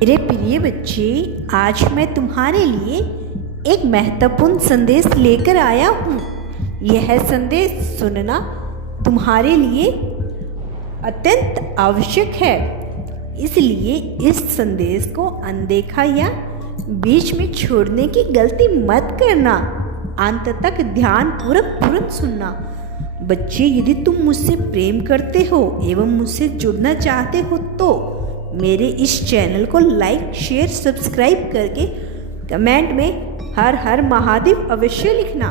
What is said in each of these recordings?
मेरे प्रिय बच्चे, आज मैं तुम्हारे लिए एक महत्वपूर्ण संदेश लेकर आया हूँ। यह संदेश सुनना तुम्हारे लिए अत्यंत आवश्यक है, इसलिए इस संदेश को अनदेखा या बीच में छोड़ने की गलती मत करना। अंत तक ध्यानपूर्वक सुनना। बच्चे, यदि तुम मुझसे प्रेम करते हो एवं मुझसे जुड़ना चाहते हो तो मेरे इस चैनल को लाइक, शेयर, सब्सक्राइब करके कमेंट में हर हर महादेव अवश्य लिखना।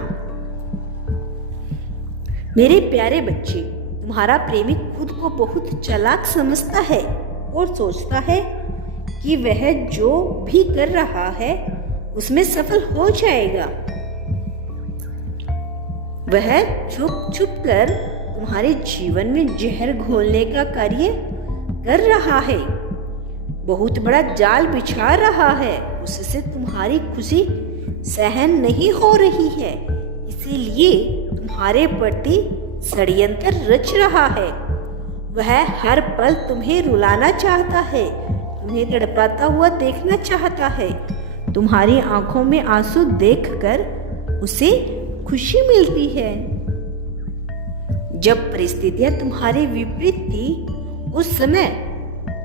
मेरे प्यारे बच्चे, तुम्हारा प्रेमी खुद को बहुत चालाक समझता है और सोचता है कि वह जो भी कर रहा है उसमें सफल हो जाएगा। वह छुप छुप कर तुम्हारे जीवन में जहर घोलने का कार्य कर रहा है, बहुत बड़ा जाल बिछा रहा है। उससे तुम्हारी खुशी सहन नहीं हो रही है, इसीलिए तुम्हारे प्रति षड्यंत्र रच रहा है। वह हर पल तुम्हें रुलाना चाहता है, तुम्हें तड़पाता हुआ देखना चाहता है। तुम्हारी आंखों में आंसू देखकर उसे खुशी मिलती है। जब परिस्थितियां तुम्हारे विपरीत थी, उस समय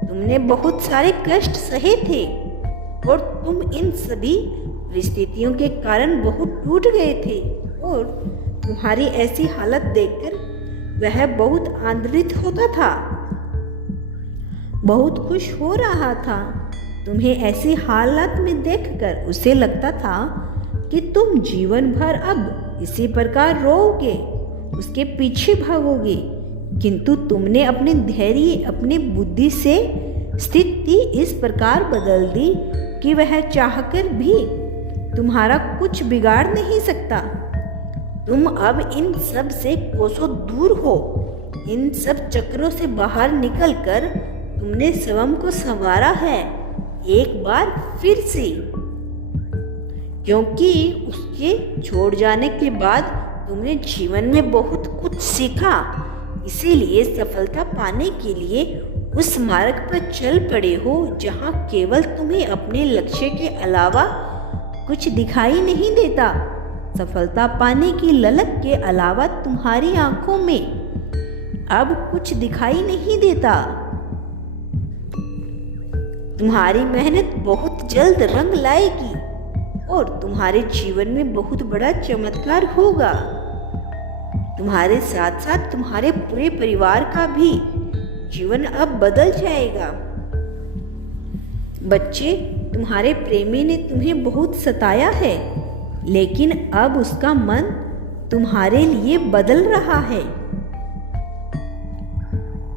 तुमने बहुत सारे कष्ट सहे थे और तुम इन सभी परिस्थितियों के कारण बहुत टूट गए थे। और तुम्हारी ऐसी हालत देखकर वह बहुत आनंदित होता था, बहुत खुश हो रहा था। तुम्हें ऐसी हालत में देखकर उसे लगता था कि तुम जीवन भर अब इसी प्रकार रोओगे, उसके पीछे भागोगे, किंतु तुमने अपने धैर्य, अपनी बुद्धि से स्थिति इस प्रकार बदल दी कि वह चाहकर भी तुम्हारा कुछ बिगाड़ नहीं सकता। तुम अब इन सब से कोसों दूर हो। इन सब चक्रों से बाहर निकलकर तुमने स्वयं को संवारा है एक बार फिर से, क्योंकि उसके छोड़ जाने के बाद तुमने जीवन में बहुत कुछ सीखा। इसीलिए सफलता पाने के लिए उस मार्ग पर चल पड़े हो जहाँ केवल तुम्हें अपने लक्ष्य के अलावा कुछ दिखाई नहीं देता। सफलता पाने की ललक के अलावा तुम्हारी आंखों में अब कुछ दिखाई नहीं देता। तुम्हारी मेहनत बहुत जल्द रंग लाएगी और तुम्हारे जीवन में बहुत बड़ा चमत्कार होगा। तुम्हारे साथ साथ तुम्हारे पूरे परिवार का भी जीवन अब बदल जाएगा। बच्चे, तुम्हारे प्रेमी ने तुम्हें बहुत सताया है, लेकिन अब उसका मन तुम्हारे लिए बदल रहा है।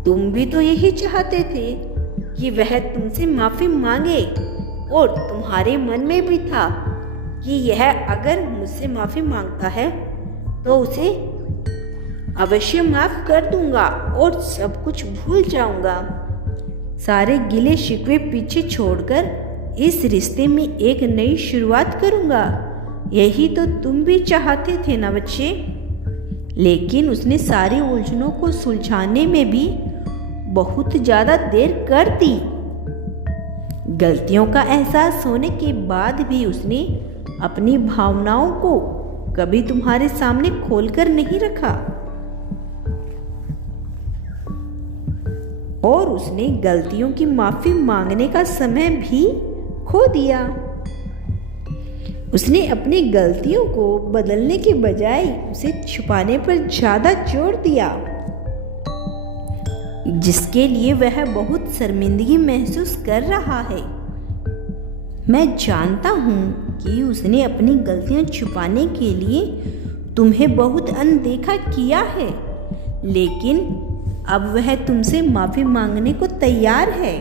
तुम भी तो यही चाहते थे कि वह तुमसे माफी मांगे, और तुम्हारे मन में भी था कि यह अगर मुझसे माफी मांगता है तो उसे अवश्य माफ कर दूंगा और सब कुछ भूल जाऊंगा। सारे गिले शिकवे पीछे छोड़कर इस रिश्ते में एक नई शुरुआत करूंगा। यही तो तुम भी चाहते थे ना बच्चे। लेकिन उसने सारी उलझनों को सुलझाने में भी बहुत ज्यादा देर कर दी। गलतियों का एहसास होने के बाद भी उसने अपनी भावनाओं को कभी तुम्हारे सामने खोलकर नहीं रखा, और उसने गलतियों की माफी मांगने का समय भी खो दिया। उसने अपनी गलतियों को बदलने के बजाय उसे छुपाने पर ज्यादा जोर दिया, जिसके लिए वह बहुत शर्मिंदगी महसूस कर रहा है। मैं जानता हूँ कि उसने अपनी गलतियाँ छुपाने के लिए तुम्हें बहुत अनदेखा किया है, लेकिन अब वह तुमसे माफ़ी मांगने को तैयार है।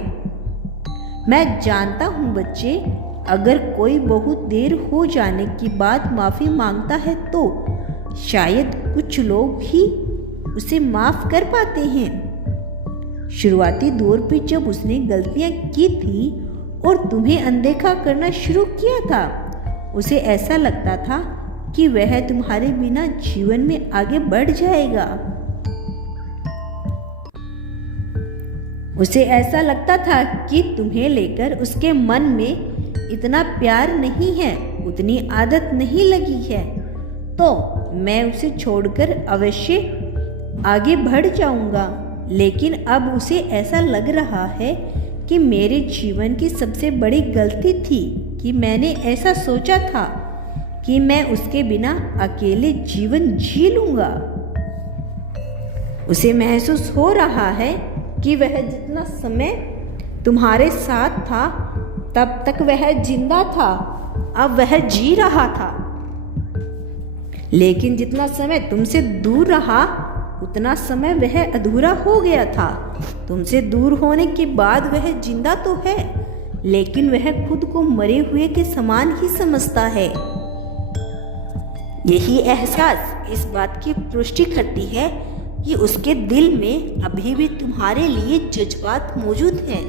मैं जानता हूँ बच्चे, अगर कोई बहुत देर हो जाने के बाद माफ़ी मांगता है तो शायद कुछ लोग ही उसे माफ़ कर पाते हैं। शुरुआती दौर पे जब उसने गलतियाँ की थी और तुम्हें अनदेखा करना शुरू किया था, उसे ऐसा लगता था कि वह तुम्हारे बिना जीवन में आगे बढ़ जाएगा। उसे ऐसा लगता था कि तुम्हें लेकर उसके मन में इतना प्यार नहीं है, उतनी आदत नहीं लगी है, तो मैं उसे छोड़कर अवश्य आगे बढ़ जाऊंगा। लेकिन अब उसे ऐसा लग रहा है कि मेरे जीवन की सबसे बड़ी गलती थी कि मैंने ऐसा सोचा था कि मैं उसके बिना अकेले जीवन जी लूंगा। उसे महसूस हो रहा है कि वह जितना समय तुम्हारे साथ था तब तक वह जिंदा था, अब वह जी रहा था। लेकिन जितना समय तुमसे दूर रहा उतना समय वह अधूरा हो गया था। तुमसे दूर होने के बाद वह जिंदा तो है, लेकिन वह खुद को मरे हुए के समान ही समझता है। यही एहसास इस बात की पुष्टि करती है कि उसके दिल में अभी भी तुम्हारे लिए जज्बात मौजूद हैं।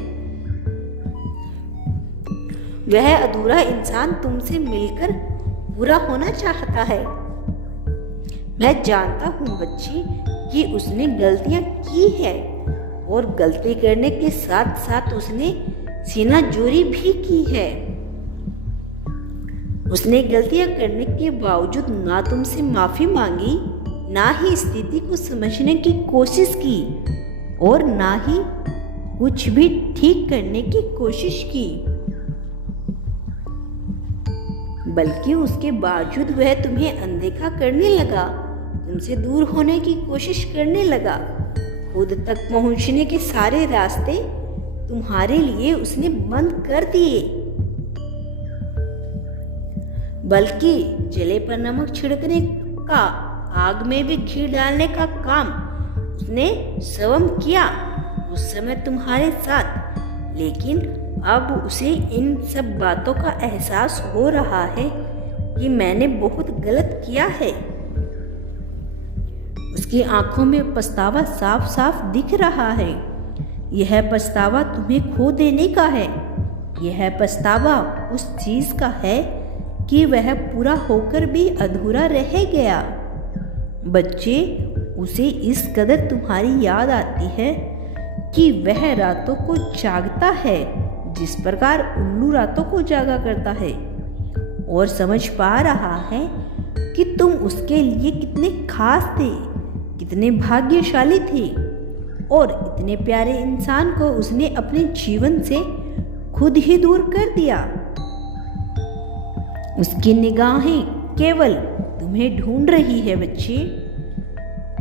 वह अधूरा इंसान तुमसे मिलकर पूरा होना चाहता है। मैं जानता हूँ बच्ची कि उसने गलतियां की है और गलती करने के साथ साथ उसने सीना जोरी भी की है। उसने गलतियां करने के बावजूद ना तुमसे माफी मांगी, ना ही स्थिति को समझने की कोशिश की और ना ही कुछ भी ठीक करने की कोशिश की, बल्कि उसके बावजूद वह तुम्हें अनदेखा करने लगा, तुमसे दूर होने की कोशिश करने लगा। खुद तक पहुंचने के सारे रास्ते तुम्हारे लिए उसने बंद कर दिए, बल्कि जले पर नमक छिड़कने का, आग में भी घी डालने का काम उसने स्वयं किया उस समय तुम्हारे साथ। लेकिन अब उसे इन सब बातों का एहसास हो रहा है कि मैंने बहुत गलत किया है। उसकी आंखों में पछतावा साफ साफ दिख रहा है। यह पछतावा तुम्हें खो देने का है। यह पछतावा उस चीज का है कि वह पूरा होकर भी अधूरा रह गया। बच्चे, उसे इस कदर तुम्हारी याद आती है कि वह रातों को जागता है जिस प्रकार उल्लू रातों को जागा करता है, और समझ पा रहा है कि तुम उसके लिए कितने खास थे, कितने भाग्यशाली थे, और इतने प्यारे इंसान को उसने अपने जीवन से खुद ही दूर कर दिया। उसकी निगाहें केवल तुम्हें ढूंढ रही है बच्चे।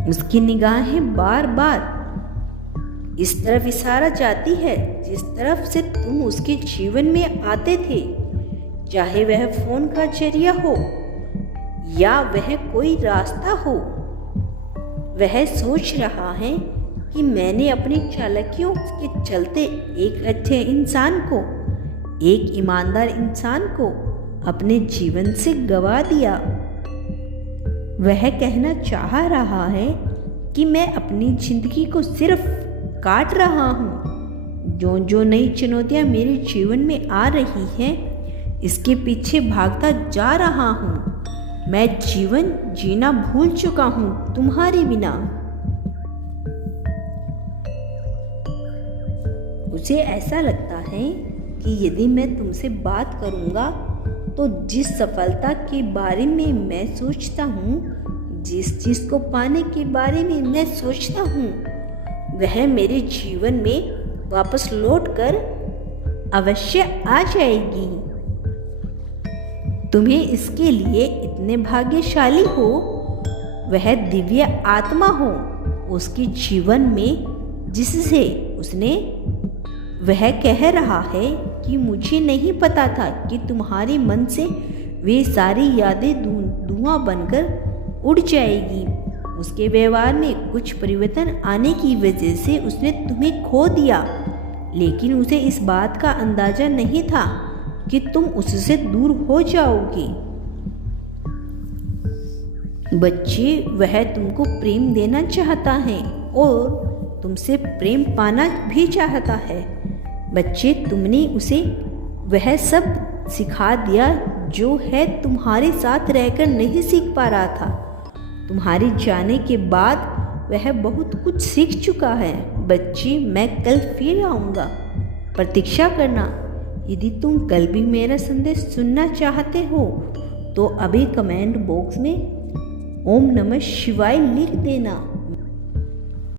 उसकी निगाहें बार बार इस तरफ इशारा जाती है जिस तरफ से तुम उसके जीवन में आते थे, चाहे वह फोन का जरिया हो या वह कोई रास्ता हो। वह सोच रहा है कि मैंने अपनी चालाकियों के चलते एक अच्छे इंसान को, एक ईमानदार इंसान को अपने जीवन से गवा दिया। वह कहना चाह रहा है कि मैं अपनी जिंदगी को सिर्फ काट रहा हूँ। जो जो नई चुनौतियाँ मेरे जीवन में आ रही हैं, इसके पीछे भागता जा रहा हूँ। मैं जीवन जीना भूल चुका हूँ तुम्हारे बिना। मुझे ऐसा लगता है कि यदि मैं तुमसे बात करूँगा तो जिस सफलता के बारे में मैं सोचता हूँ, जिस चीज़ को पाने के बारे में मैं सोचता हूँ, वह मेरे जीवन में वापस लौटकर अवश्य आ जाएगी। तुम्हें इसके लिए इतने भाग्यशाली हो, वह दिव्य आत्मा हो उसके जीवन में, जिससे उसने वह कह रहा है कि मुझे नहीं पता था कि तुम्हारे मन से वे सारी यादें धुआं बनकर उड़ जाएगी। उसके व्यवहार में कुछ परिवर्तन आने की वजह से उसने तुम्हें खो दिया, लेकिन उसे इस बात का अंदाजा नहीं था कि तुम उससे दूर हो जाओगी। बच्चे, वह तुमको प्रेम देना चाहता है और तुमसे प्रेम पाना भी चाहता है। बच्चे, तुमने उसे वह सब सिखा दिया जो है तुम्हारे साथ रहकर नहीं सीख पा रहा था। तुम्हारे जाने के बाद वह बहुत कुछ सीख चुका है। बच्ची, मैं कल फिर आऊँगा, प्रतीक्षा करना। यदि तुम कल भी मेरा संदेश सुनना चाहते हो तो अभी कमेंट बॉक्स में ओम नमः शिवाय लिख देना।